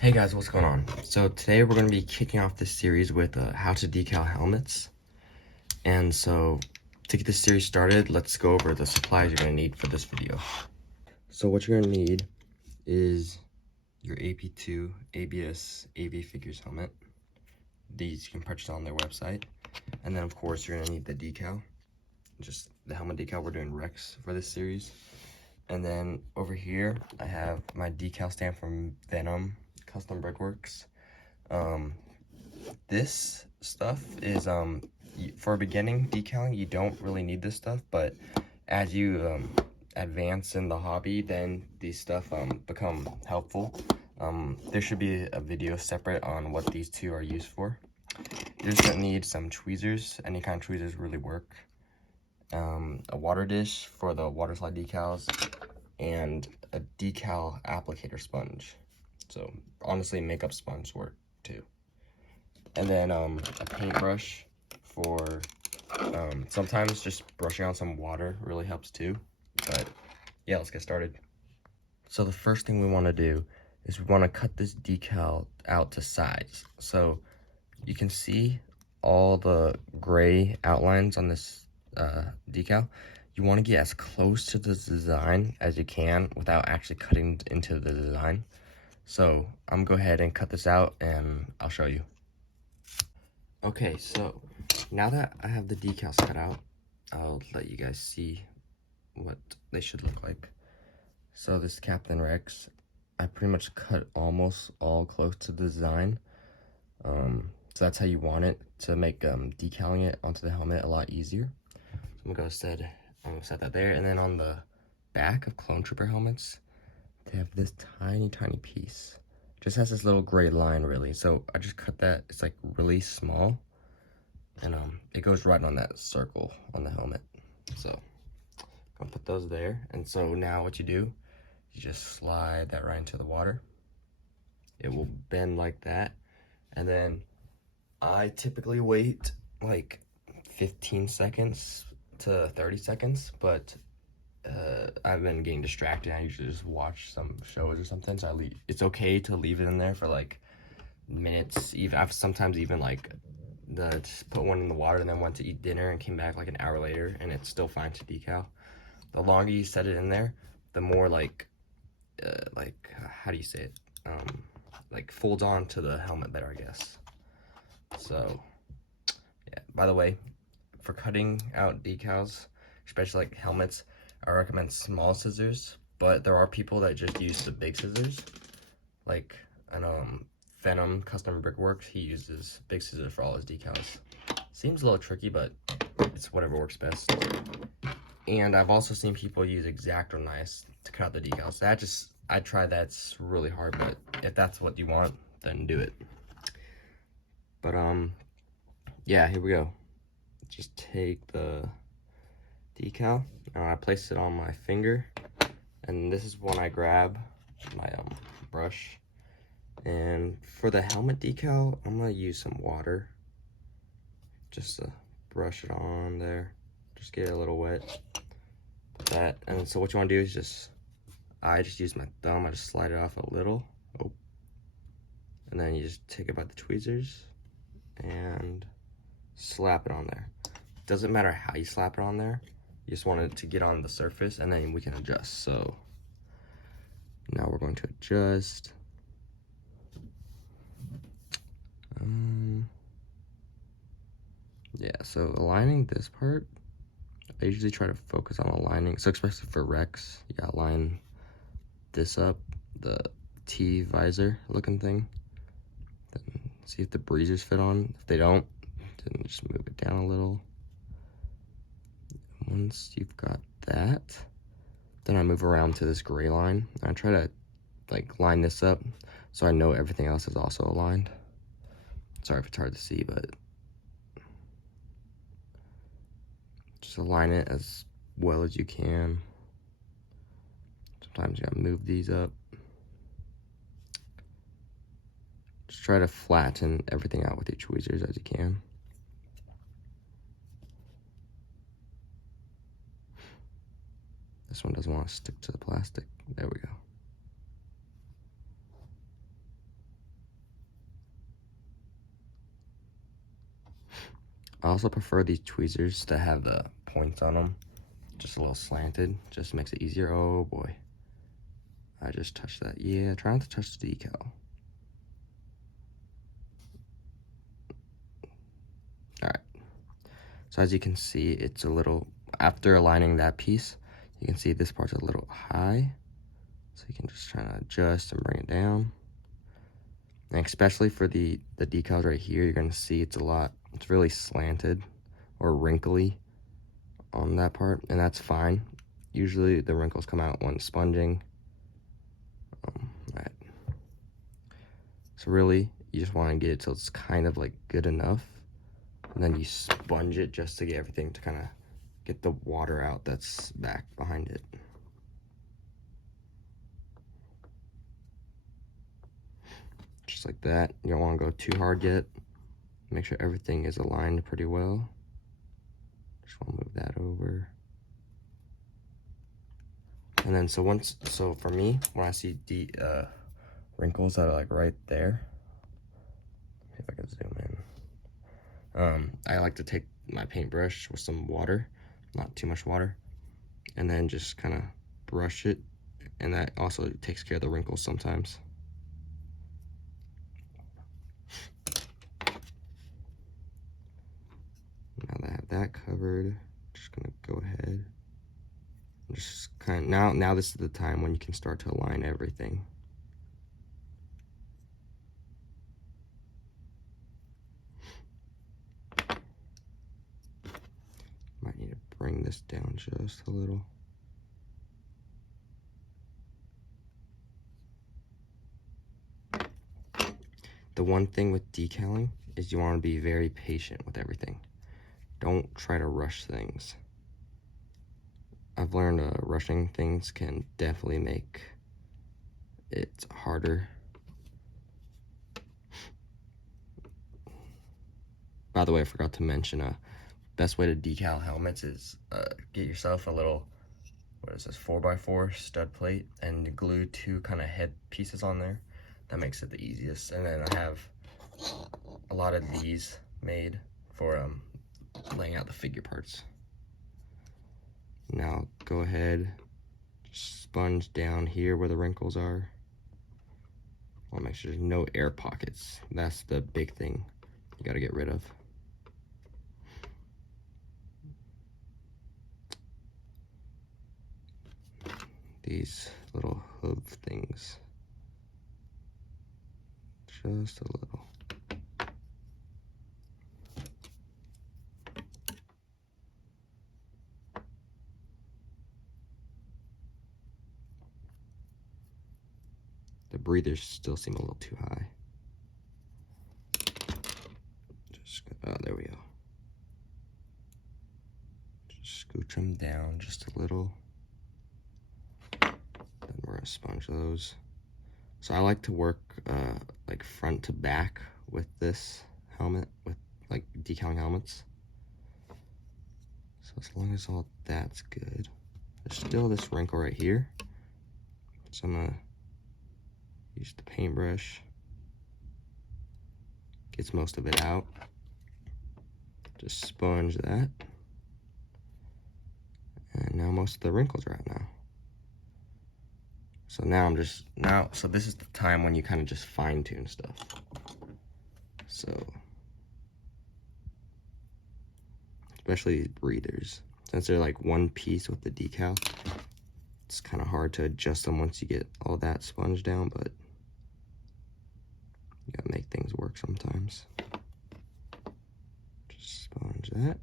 Hey guys, what's going on? So today we're going to be kicking off this series with how to decal helmets. And so to get this series started, let's go over the supplies you're going to need for this video. So what you're going to need is your AP2 ABS AVfigures helmet. These you can purchase on their website. And then of course you're going to need the decal, just the helmet decal. We're doing Rex for this series. And then over here I have my decal stand from Venom Custom Brickworks. This stuff is for beginning decaling, you don't really need this stuff, but as you advance in the hobby, then these stuff become helpful. There should be a video separate on what these two are used for. You're just gonna need some tweezers. Any kind of tweezers really work. A water dish for the water slide decals, and a decal applicator sponge. So honestly, makeup sponge work too. And then a paintbrush for sometimes just brushing on some water really helps too. But yeah, let's get started. So the first thing we want to do is we want to cut this decal out to size. So you can see all the gray outlines on this decal. You want to get as close to the design as you can without actually cutting into the design. So I'm gonna go ahead and cut this out and I'll show you. Okay, so now that I have the decals cut out, I'll let you guys see what they should look like. So this Captain Rex, I pretty much cut almost all close to the design. So that's how you want it to make decaling it onto the helmet a lot easier. So I'm gonna set that there, and then on the back of Clone Trooper helmets, they have this tiny piece. Just has this little gray line really. So I just cut that. It's like really small, and it goes right on that circle on the helmet. So I'm gonna put those there. And so now what you do, you just slide that right into the water. It will bend like that. And then I typically wait like 15 seconds to 30 seconds, but I've been getting distracted. I usually just watch some shows or something, so it's okay to leave it in there for like minutes. Even I've sometimes even like just put one in the water and then went to eat dinner and came back like an hour later and it's still fine to decal. The longer you set it in there, the more like how do you say it, like folds on to the helmet better, I guess. So yeah, by the way, for cutting out decals, especially like helmets, I recommend small scissors, but there are people that just use the big scissors. Like, Venom Custom Brickworks, he uses big scissors for all his decals. Seems a little tricky, but it's whatever works best. And I've also seen people use X-Acto knives to cut out the decals. I tried that, it's really hard, but if that's what you want, then do it. But, yeah, here we go. Just take the decal and I place it on my finger, and this is when I grab my brush. And for the helmet decal, I'm gonna use some water just to brush it on there, just get it a little wet. That, and so what you want to do is I just use my thumb, I just slide it off a little, and then you just take it by the tweezers and slap it on there. Doesn't matter how you slap it on there, you just want it to get on the surface, and then we can adjust. So now we're going to adjust. Yeah, so aligning this part, I usually try to focus on aligning. So especially for Rex, you gotta line this up, the T visor looking thing. Then see if the breezers fit on. If they don't, then just move it down a little. Once you've got that, then I move around to this gray line. I try to like line this up so I know everything else is also aligned. Sorry if it's hard to see, but just align it as well as you can. Sometimes you gotta move these up. Just try to flatten everything out with your tweezers as you can. This one doesn't want to stick to the plastic. There we go. I also prefer these tweezers to have the points on them, just a little slanted, just makes it easier. Oh boy, I just touched that. Yeah, try not to touch the decal. All right, so as you can see, it's a little, after aligning that piece, you can see this part's a little high, so you can just try to adjust and bring it down. And especially for the decals right here, you're gonna see it's really slanted or wrinkly on that part, and that's fine. Usually the wrinkles come out when sponging. Right. So really, you just want to get it till it's kind of like good enough, and then you sponge it just to get everything to kind of get the water out that's back behind it. Just like that. You don't want to go too hard yet. Make sure everything is aligned pretty well. Just want to move that over. And then so for me, when I see wrinkles that are like right there, see if I can zoom in. I like to take my paintbrush with some water, not too much water, and then just kind of brush it, and that also takes care of the wrinkles sometimes. Now that I have that covered, just gonna go ahead. Just kind of now this is the time when you can start to align everything. Might need to bring this down just a little. The one thing with decaling is you want to be very patient with everything. Don't try to rush things. I've learned rushing things can definitely make it harder. By the way, I forgot to mention, best way to decal helmets is get yourself a little, what is this, 4x4 stud plate, and glue 2 kind of head pieces on there. That makes it the easiest. And then I have a lot of these made for laying out the figure parts. Now go ahead, sponge down here where the wrinkles are. I want to make sure there's no air pockets. That's the big thing you got to get rid of. These little hoof things, just a little. The breathers still seem a little too high. Just, there we go. Just scooch them down just a little. Then we're gonna sponge those. So I like to work like front to back with this helmet, with like decaling helmets. So as long as all that's good, there's still this wrinkle right here. So I'm gonna use the paintbrush. Gets most of it out. Just sponge that. And now most of the wrinkles are out now. So now so this is the time when you kind of just fine tune stuff. So, especially these breathers. Since they're like one piece with the decal, it's kind of hard to adjust them once you get all that sponge down, but you gotta make things work sometimes. Just sponge that.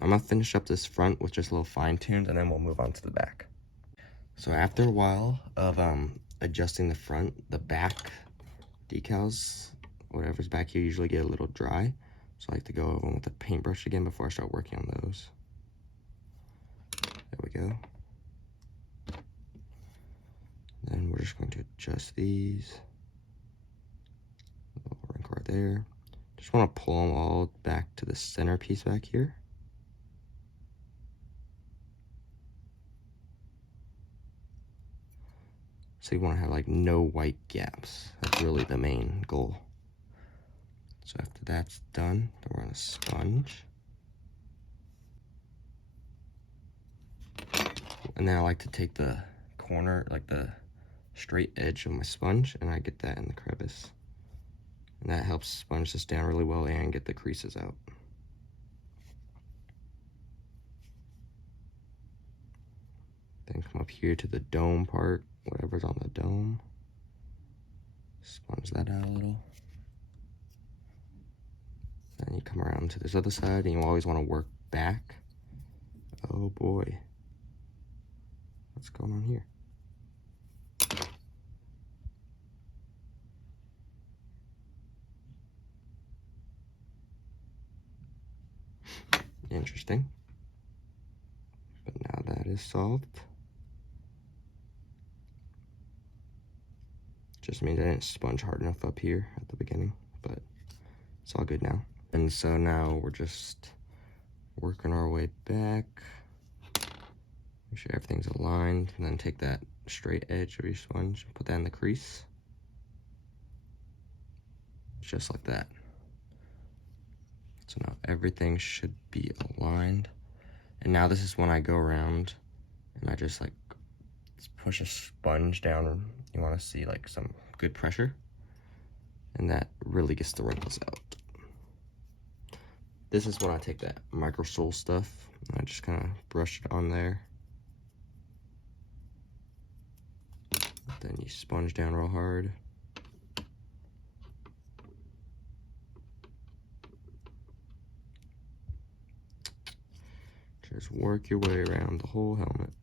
I'm gonna finish up this front with just a little fine-tuned, and then we'll move on to the back. So after a while of adjusting the front, the back decals, whatever's back here, usually get a little dry. So I like to go over them with a paintbrush again before I start working on those. There we go. Then we're just going to adjust these. A little wrinkle right there. Just want to pull them all back to the center piece back here. So you want to have like no white gaps. That's really the main goal. So after that's done, then we're gonna sponge. And then I like to take the corner, like the straight edge of my sponge, and I get that in the crevice. And that helps sponge this down really well and get the creases out. Then come up here to the dome part, whatever's on the dome. Sponge that out a little. Then you come around to this other side, and you always want to work back. Oh boy. What's going on here? Interesting. But now that is solved. Just means I didn't sponge hard enough up here at the beginning, but it's all good now. And so now we're just working our way back. Make sure everything's aligned, and then take that straight edge of your sponge and put that in the crease. Just like that. So now everything should be aligned. And now this is when I go around and I just like push a sponge down. You want to see like some good pressure, and that really gets the wrinkles out. This is when I take that microsole stuff and I just kind of brush it on there. Then you sponge down real hard. Just work your way around the whole helmet.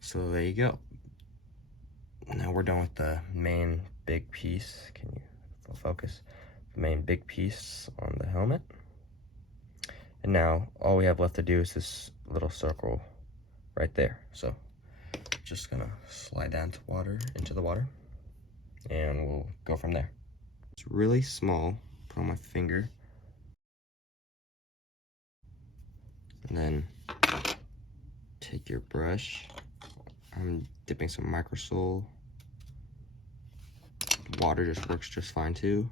So there you go. Now we're done with the main big piece. Can you focus? The main big piece on the helmet. And now all we have left to do is this little circle right there. So just gonna slide that into the water, and we'll go from there. It's really small. Put on my finger. And then take your brush. I'm dipping some microsole. Water just works just fine too.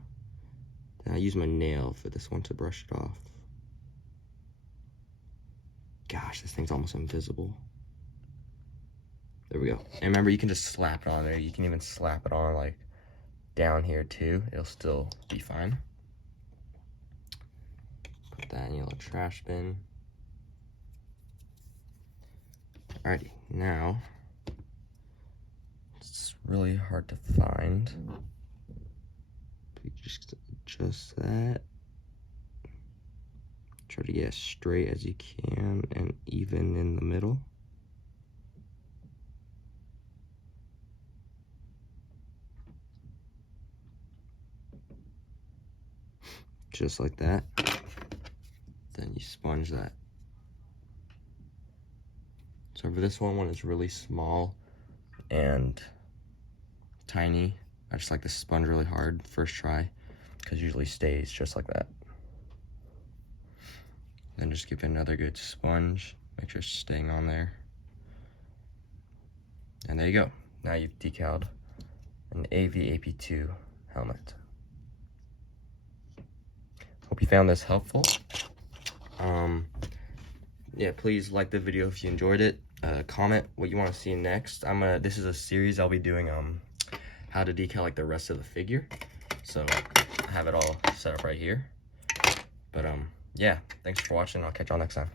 Then I use my nail for this one to brush it off. Gosh, this thing's almost invisible. There we go. And remember, you can just slap it on there. You can even slap it on like down here too. It'll still be fine. Put that in your little trash bin. Alrighty, now it's really hard to find. You just adjust that. Try to get as straight as you can and even in the middle. Just like that. Then you sponge that. So for this one, when it's really small and tiny, I just like to sponge really hard first try, because it usually stays just like that. Then just give it another good sponge. Make sure it's staying on there. And there you go. Now you've decaled an AV AP2 helmet. Hope you found this helpful. Yeah, please like the video if you enjoyed it. Comment what you want to see next. This is a series I'll be doing how to decal like the rest of the figure. So I have it all set up right here. But yeah, thanks for watching. I'll catch y'all next time.